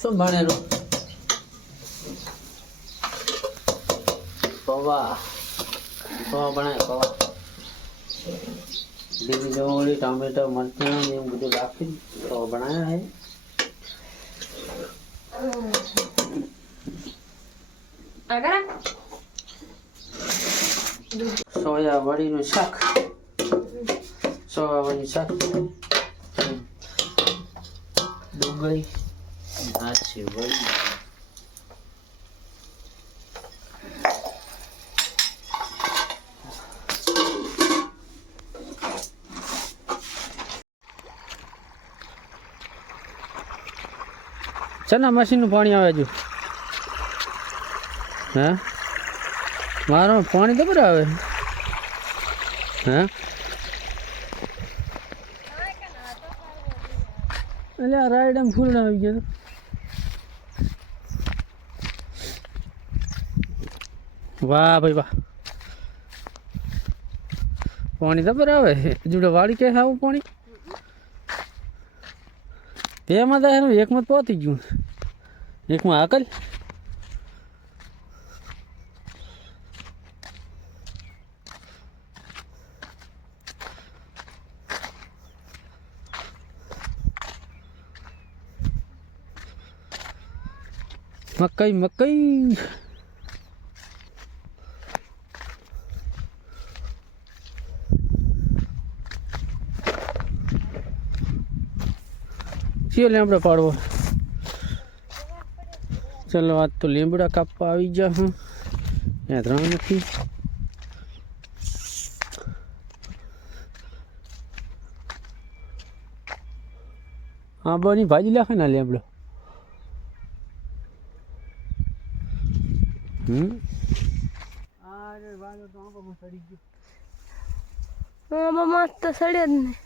શું ભણેલું પૌવા. પૌવા બનાવે પૌવા. લીલી ચવળી ટામેટો મરચાં ને એવું બધું રાખી પૌવા બનાવ્યા હે સોયા વડીનું શાક. સોયા વડી શાક. ડુંગળી. આ છે વડી ચના મશીનનું પાણી આવે હજુ હે? મારો પાણી ખબર આવે. હે? એટલે આ રાઈડ આમ ફૂલ આવી ગયો વાહ ભાઈ વાહ. પાણી બરાબર આવે જોડે વાળી કે આવું પાણી? તેમાં તો એનું એકમાં પહોંચી ગયું. એકમાં આકલ મકઈ મકઈ. ચિયો લીમડો પાડવો. ચલો, આજ તો લીમડા કાપવા આવી ગયા હું. ત્યાં ત્રણ નથી. આંબાની બની ભાજી લાખે ને લીમડો હમ? આમાં મસ્ત સડ્યો જ ને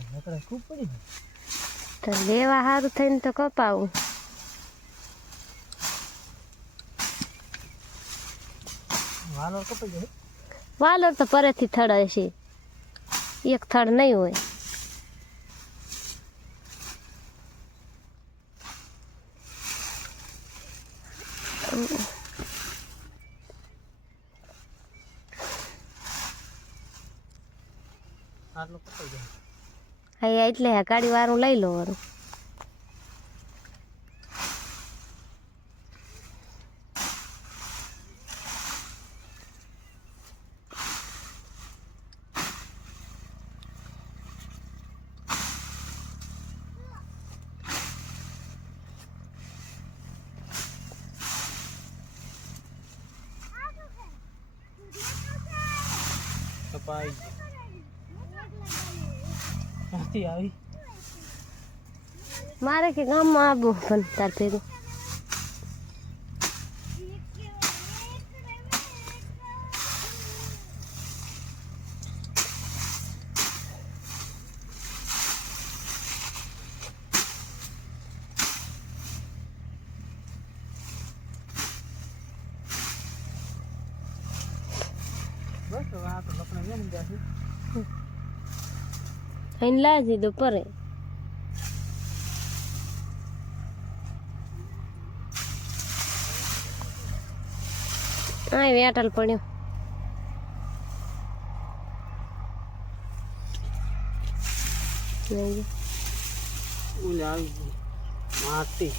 લકડા ખૂબ પડી તો લેવા સારું થઈને તો કપાવું. વાલો કપાઈ જાય? વાલોર તો પરેથી થડ હશે. એક થડ નહીં હોય. આટલું કપાઈ જાય. હા એટલે ગાડી વાળું લઈ લો વારું. કપાઈ ક્યાંથી આવી. મારે કે ગામમાં આવું પણ તાર ભેગું બસ હવે આ તો લપડા કેમ ગયા છે અહીં લાવી દીધો પરે આ વેટલ પડ્યું માટી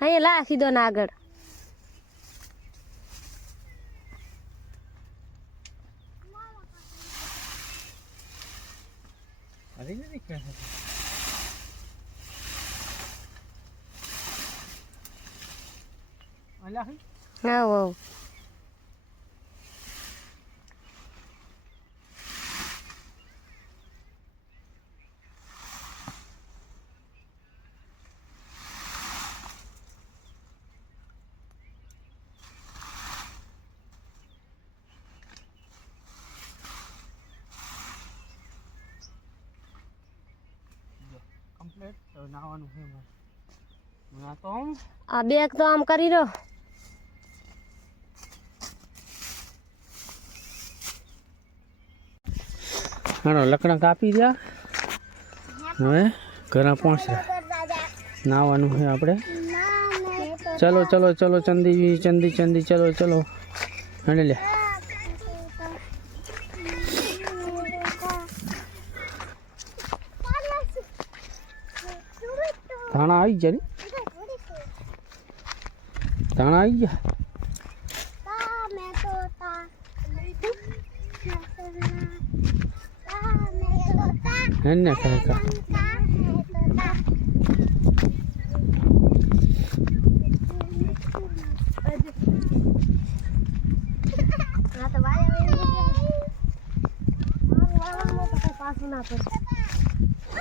અહીંયા લાખી દો ને આગળ હા વાવ કમ્પ્લીટ તો નાવાનું છે મારે ના તો આમ આ બેગ તો આમ કરી રહ્યો હાલો લકડા કાપી દે. હવે ઘરે પહોંચે. નાવાનું છે આપણે. ચલો ચલો ચલો ચંદી ચંદી ચંદી ચલો ચલો. હણી લે. ધાણા આવી ગયા ને? ધાણા આવી ગયા? હે ને કાકા પાછું ના પડે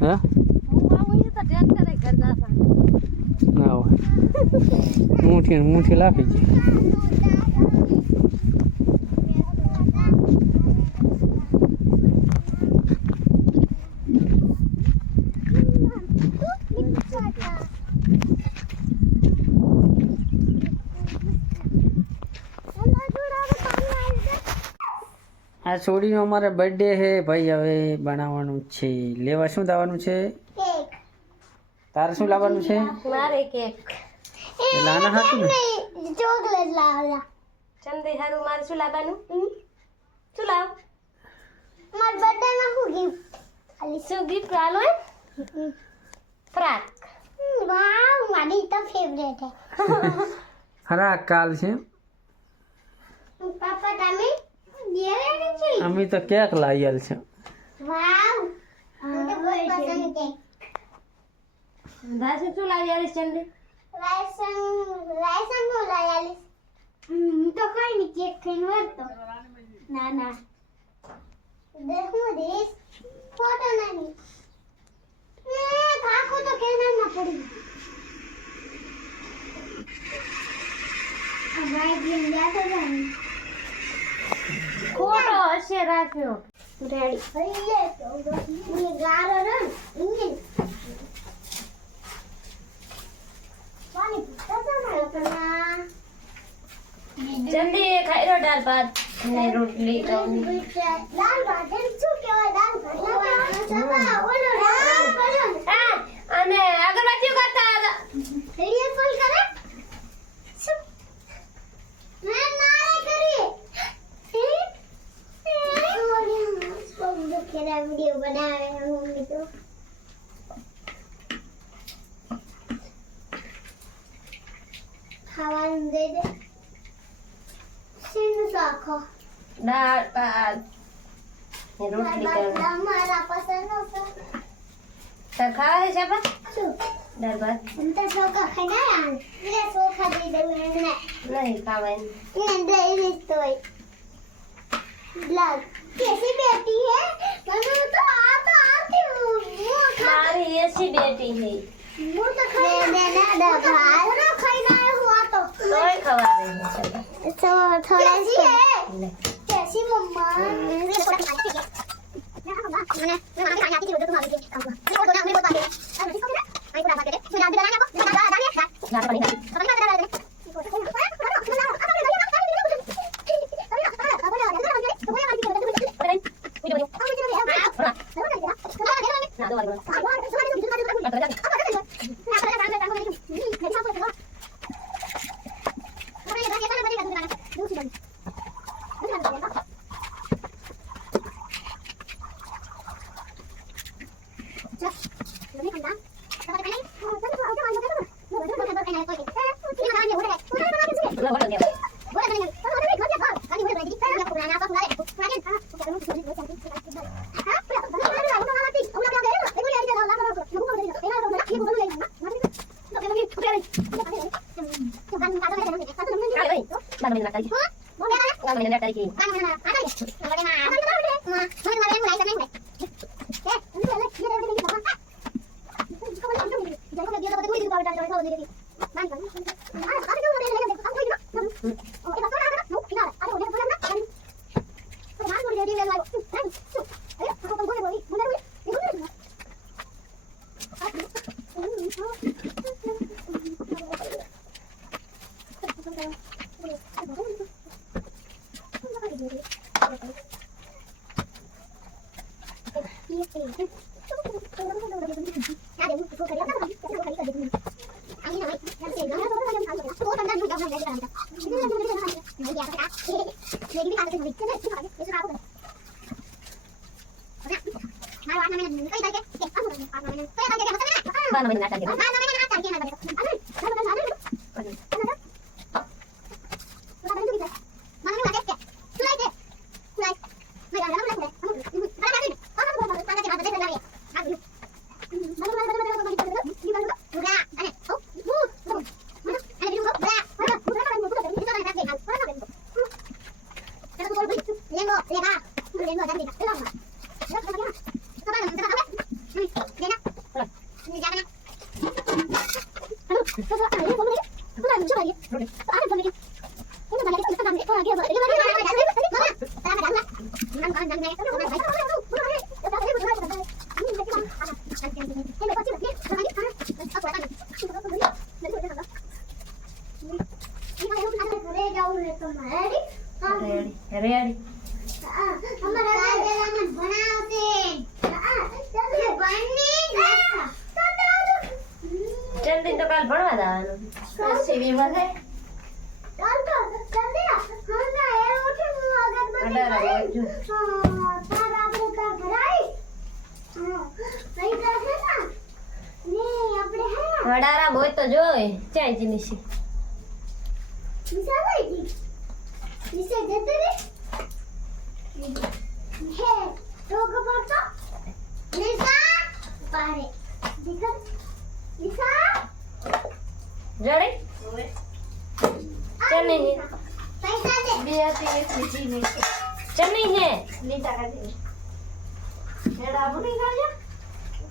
હે ના હોય મુઠ્ઠી ને લાફી છે આ છોડીનો અમારે બર્થડે છે ભાઈ હવે બનાવવાનું છે. લેવા શું લાવવાનું છે? તારે શું લાવવાનું છે? મારે કેક. એટલે આના હાથું ને. ચોકલેટ લાવલા. ચંદે હારું માર શું લાવવાનું? શું લાવ? માર બર્થડે માં હું ગિફ્ટ શું ગિફ્ટ આલો એમ ફ્રાક. વાવ મારી તો ફેવરેટ હે. ખરા કાલ છે. પાપા તમે? છે અમે તો કેક લાવેલ છે. વાવ. મને બહુ પસંદ છે. દાસી શું લાવી આલીશ ચંદી? રાયસન રાયસન રાખ્યો રેડી ફરી લે તો ગારો જલ્દી ખાઈ દાળ ભાત. ને રોટલી દાળ ભાત શું કરતા હતા. બનાવે તો. ખાવા છે શું? દાળ ભાત તો ચોખા ખાઈ ના ચોખા દઈ દઉં એમને નહીં ખાવા એમ દઈ દઈશ દીધોય લગ કેસી બેટી હે મને તો આ તો આતી હું મારી એસી બેટી હે હું તો ખાઈ ને ને ડબા હું? ખાઈ ના હું આ તો તોય ખવા દે તો થોડા કેસી હે કેસી મમ્મા मैंने मैं मां के మంది ఉన్నారు కలిసి వంద మంది ఉన్నారు కలిసి Thank you. バーの目になったけど。રેડી. રેડી અમારા દાદાને ભણાવશે તમે ભણી જલ્દી તો કાલ ભણવા જવાનું સીવીમાં છે અઢાર વાગ્યું. વડારા હોય તો જોઈ ચાય જીની જડી ચની પૈસા દે ચની હે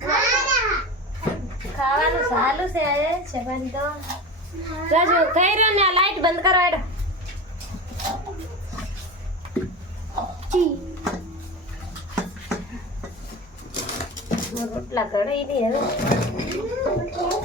ખાના ખાવાનું સારું છે આજે છે પણ તો રાજુ ખાઈ રહ્યો ને આ લાઈટ બંધ કરો એડ રોટલા કઢી દી હવે